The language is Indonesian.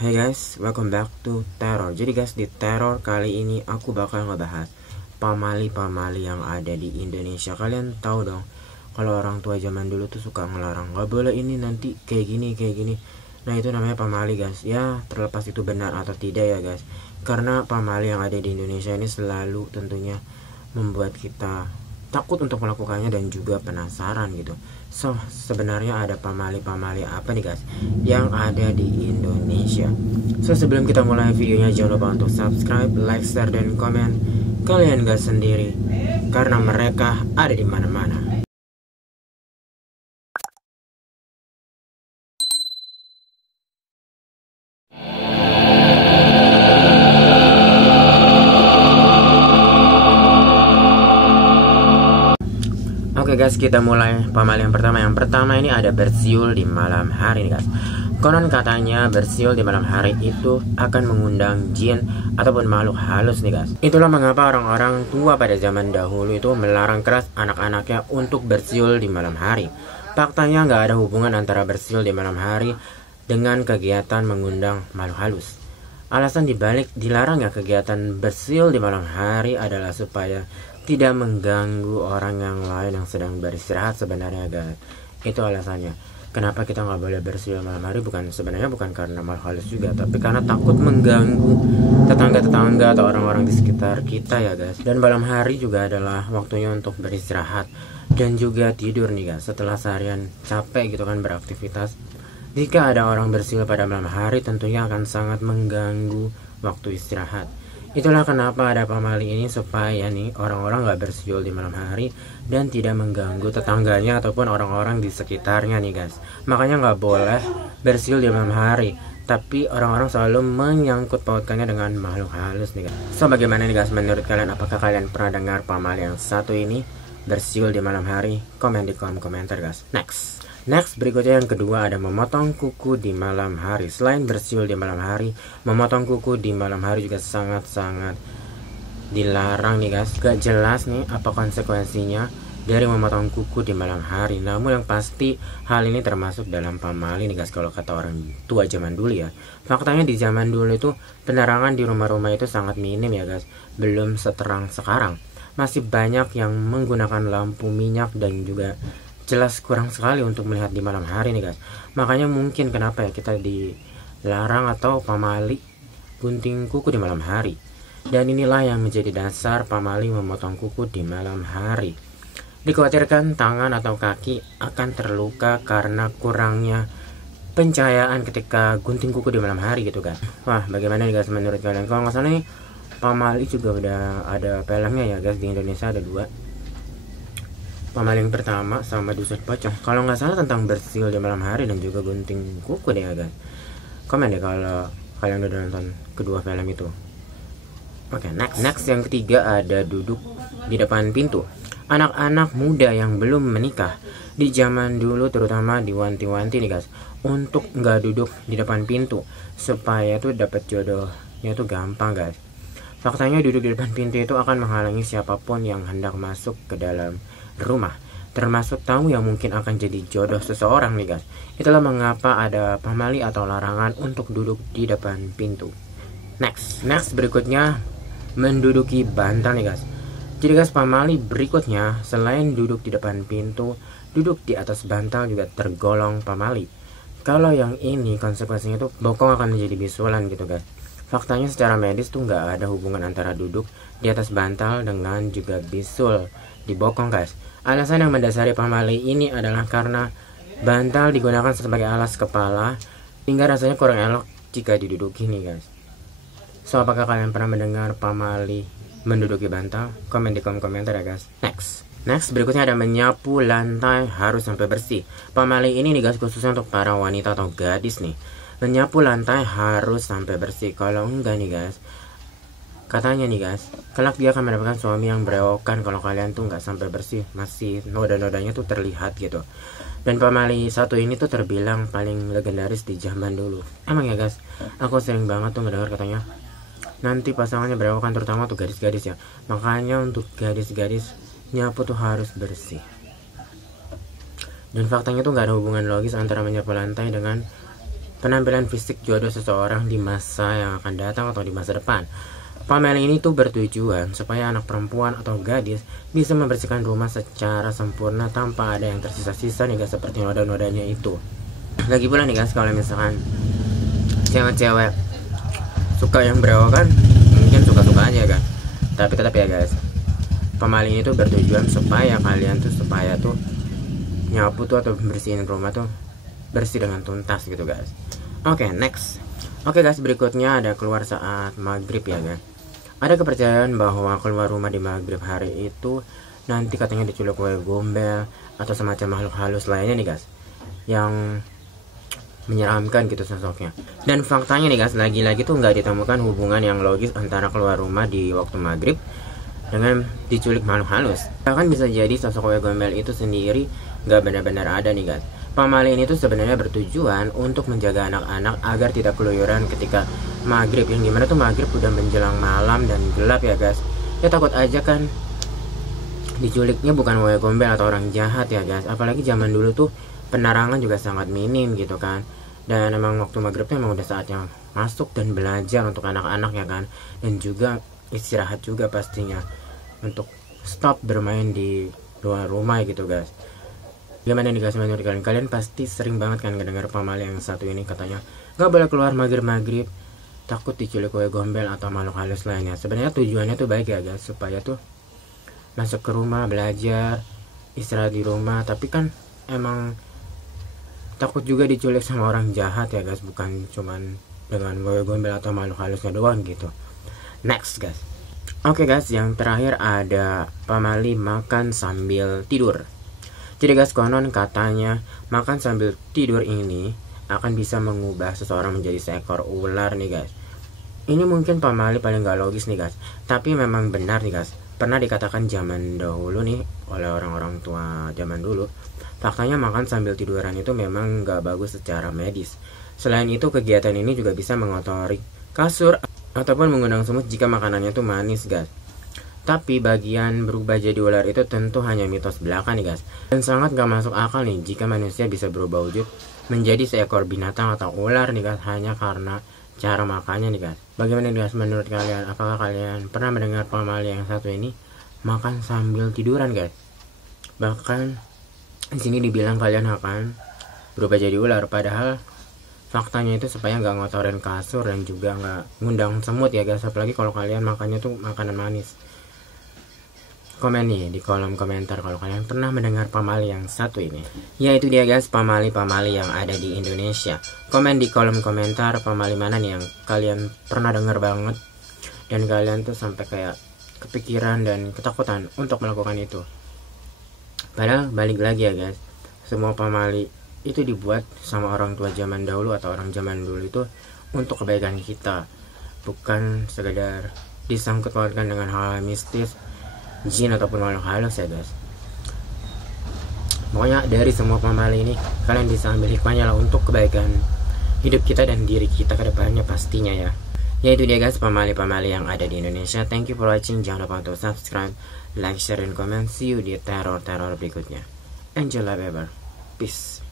Hey guys, welcome back to Terror. Jadi guys, di Terror kali ini aku bakal ngebahas pamali-pamali yang ada di Indonesia. Kalian tahu dong, kalau orang tua zaman dulu tuh suka ngelarang, nggak boleh ini, nanti kayak gini kayak gini. Nah, itu namanya pamali guys. Ya, terlepas itu benar atau tidak ya guys, karena pamali yang ada di Indonesia ini selalu tentunya membuat kita takut untuk melakukannya dan juga penasaran gitu. So, sebenarnya ada pamali-pamali apa nih guys yang ada di Indonesia? So, sebelum kita mulai videonya, jangan lupa untuk subscribe, like, share, dan komen. Kalian gak sendiri, karena mereka ada di mana-mana. Oke guys, kita mulai pamali yang pertama. Yang pertama ini ada bersiul di malam hari nih guys. Konon katanya bersiul di malam hari itu akan mengundang jin ataupun makhluk halus nih guys. Itulah mengapa orang-orang tua pada zaman dahulu itu melarang keras anak-anaknya untuk bersiul di malam hari. Faktanya nggak ada hubungan antara bersiul di malam hari dengan kegiatan mengundang makhluk halus. Alasan dibalik dilarangnya kegiatan bersiul di malam hari adalah supaya tidak mengganggu orang yang lain yang sedang beristirahat sebenarnya guys. Itu alasannya. Kenapa kita nggak boleh bersiul malam hari? Sebenarnya bukan karena makhluk halus juga, tapi karena takut mengganggu tetangga-tetangga atau orang-orang di sekitar kita ya guys. Dan malam hari juga adalah waktunya untuk beristirahat dan juga tidur nih guys. Setelah seharian capek gitu kan beraktivitas, jika ada orang bersiul pada malam hari tentunya akan sangat mengganggu waktu istirahat. Itulah kenapa ada pamali ini, supaya nih orang-orang gak bersiul di malam hari dan tidak mengganggu tetangganya ataupun orang-orang di sekitarnya nih guys. Makanya gak boleh bersiul di malam hari, tapi orang-orang selalu menyangkut pautkannya dengan makhluk halus nih guys. So, bagaimana nih guys menurut kalian? Apakah kalian pernah dengar pamali yang satu ini, bersiul di malam hari? Komen di kolom komentar guys. Next, berikutnya yang kedua ada memotong kuku di malam hari. Selain bersiul di malam hari, memotong kuku di malam hari juga sangat-sangat dilarang nih guys. Gak jelas nih apa konsekuensinya dari memotong kuku di malam hari. Namun yang pasti hal ini termasuk dalam pamali nih guys, kalau kata orang tua zaman dulu ya. Faktanya di zaman dulu itu penerangan di rumah-rumah itu sangat minim ya guys. Belum seterang sekarang. Masih banyak yang menggunakan lampu minyak dan juga jelas kurang sekali untuk melihat di malam hari nih guys. Makanya mungkin kenapa ya kita dilarang atau pamali gunting kuku di malam hari. Dan inilah yang menjadi dasar pamali memotong kuku di malam hari. Dikhawatirkan tangan atau kaki akan terluka karena kurangnya pencahayaan ketika gunting kuku di malam hari gitu kan. Wah, bagaimana nih guys menurut kalian? Kalau nggak salah nih pamali juga udah ada filmnya ya guys, di Indonesia ada 2. Pamali yang pertama sama Dusun Pocong, kalau nggak salah tentang bersiul di malam hari dan juga gunting kuku deh ya guys. Komen deh kalau kalian udah nonton kedua film itu. Oke, next yang ketiga ada duduk di depan pintu. Anak-anak muda yang belum menikah di zaman dulu terutama diwanti-wanti nih guys untuk nggak duduk di depan pintu, supaya tuh dapat jodohnya tuh gampang guys. Faktanya duduk di depan pintu itu akan menghalangi siapapun yang hendak masuk ke dalam rumah, termasuk tamu yang mungkin akan jadi jodoh seseorang nih guys. Itulah mengapa ada pamali atau larangan untuk duduk di depan pintu. Next berikutnya menduduki bantal nih guys. Jadi guys, pamali berikutnya selain duduk di depan pintu, duduk di atas bantal juga tergolong pamali. Kalau yang ini konsekuensinya tuh bokong akan menjadi bisulan gitu guys. Faktanya secara medis tuh nggak ada hubungan antara duduk di atas bantal dengan juga bisul di bokong guys. Alasan yang mendasari pamali ini adalah karena bantal digunakan sebagai alas kepala, hingga rasanya kurang elok jika diduduki nih guys. So, apakah kalian pernah mendengar pamali menduduki bantal? Komen di kolom komentar ya guys. Next berikutnya ada menyapu lantai harus sampai bersih. Pamali ini nih guys khususnya untuk para wanita atau gadis nih. Menyapu lantai harus sampai bersih. Kalau enggak nih guys, katanya nih guys, kelak dia akan mendapatkan suami yang berewokan kalau kalian tuh nggak sampai bersih, masih noda-nodanya tuh terlihat gitu. Dan pamali satu ini tuh terbilang paling legendaris di zaman dulu. Emang ya guys, aku sering banget tuh mendengar katanya nanti pasangannya berewokan, terutama tuh gadis-gadis ya. Makanya untuk gadis-gadis nyapu tuh harus bersih. Dan faktanya tuh nggak ada hubungan logis antara menyapu lantai dengan penampilan fisik jodoh seseorang di masa yang akan datang atau di masa depan. Pamelan ini tuh bertujuan supaya anak perempuan atau gadis bisa membersihkan rumah secara sempurna tanpa ada yang tersisa-sisa nih guys, seperti noda-nodanya itu. Lagi pula nih guys, kalau misalkan cewek-cewek suka yang berewokan, mungkin suka-suka aja kan. Tapi tetap ya guys, pemaling itu bertujuan supaya kalian tuh nyapu tuh atau bersihin rumah tuh bersih dengan tuntas gitu guys. Oke, next. Oke guys, berikutnya ada keluar saat maghrib ya guys. Ada kepercayaan bahwa keluar rumah di maghrib hari itu nanti katanya diculik oleh gombel atau semacam makhluk halus lainnya nih guys, yang menyeramkan gitu sosoknya. Dan faktanya nih guys, lagi-lagi tuh nggak ditemukan hubungan yang logis antara keluar rumah di waktu maghrib dengan diculik makhluk halus. Bahkan bisa jadi sosok cewek gombel itu sendiri nggak benar-benar ada nih guys. Pamali ini tuh sebenarnya bertujuan untuk menjaga anak-anak agar tidak keluyuran ketika maghrib, yang dimana tuh maghrib udah menjelang malam dan gelap ya guys. Ya takut aja kan diculiknya bukan cewek gombel atau orang jahat ya guys. Apalagi zaman dulu tuh penerangan juga sangat minim gitu kan. Dan emang waktu maghrib tuh emang udah saatnya masuk dan belajar untuk anak-anak ya kan. Dan juga istirahat juga pastinya, untuk stop bermain di luar rumah gitu guys. Gimana nih guys menurut kalian? Kalian pasti sering banget kan ngedengar pamali yang satu ini, katanya nggak boleh keluar maghrib takut diculik oleh gombel atau makhluk halus lainnya. Sebenarnya tujuannya tuh baik ya guys, supaya tuh masuk ke rumah, belajar, istirahat di rumah. Tapi kan emang takut juga diculik sama orang jahat ya guys, bukan cuman dengan gombel atau makhluk halusnya doang gitu. Next guys. Oke guys, yang terakhir ada pamali makan sambil tidur. Jadi guys, konon katanya makan sambil tidur ini akan bisa mengubah seseorang menjadi seekor ular nih guys. Ini mungkin pamali paling gak logis nih guys, tapi memang benar nih guys. Pernah dikatakan zaman dahulu nih oleh orang-orang tua zaman dulu, faktanya makan sambil tiduran itu memang gak bagus secara medis. Selain itu, kegiatan ini juga bisa mengotori kasur ataupun mengundang semut jika makanannya tuh manis guys. Tapi bagian berubah jadi ular itu tentu hanya mitos belaka nih guys. Dan sangat gak masuk akal nih jika manusia bisa berubah wujud menjadi seekor binatang atau ular nih guys, hanya karena cara makannya nih guys. Bagaimana guys menurut kalian? Apakah kalian pernah mendengar pamali yang satu ini, makan sambil tiduran guys? Bahkan di sini dibilang kalian akan berubah jadi ular, padahal faktanya itu supaya nggak ngotorin kasur dan juga nggak ngundang semut ya guys. Apalagi kalau kalian makannya tuh makanan manis. Komen nih di kolom komentar kalau kalian pernah mendengar pamali yang satu ini. Ya itu dia guys, pamali-pamali yang ada di Indonesia. Komen di kolom komentar pamali mana nih yang kalian pernah dengar banget, dan kalian tuh sampai kayak kepikiran dan ketakutan untuk melakukan itu. Padahal balik lagi ya guys, semua pamali itu dibuat sama orang tua zaman dahulu atau orang zaman dulu itu untuk kebaikan kita, bukan sekedar disangkut pautkan dengan hal mistis, jin ataupun makhluk halus ya guys. Pokoknya dari semua pamali ini kalian bisa ambil hikmahnya lah untuk kebaikan hidup kita dan diri kita ke depannya pastinya ya. Ya itu dia guys, pamali-pamali yang ada di Indonesia. Thank you for watching. Jangan lupa untuk subscribe, like, share, dan comment. See you di teror-teror berikutnya. Enjoy life ever. Peace.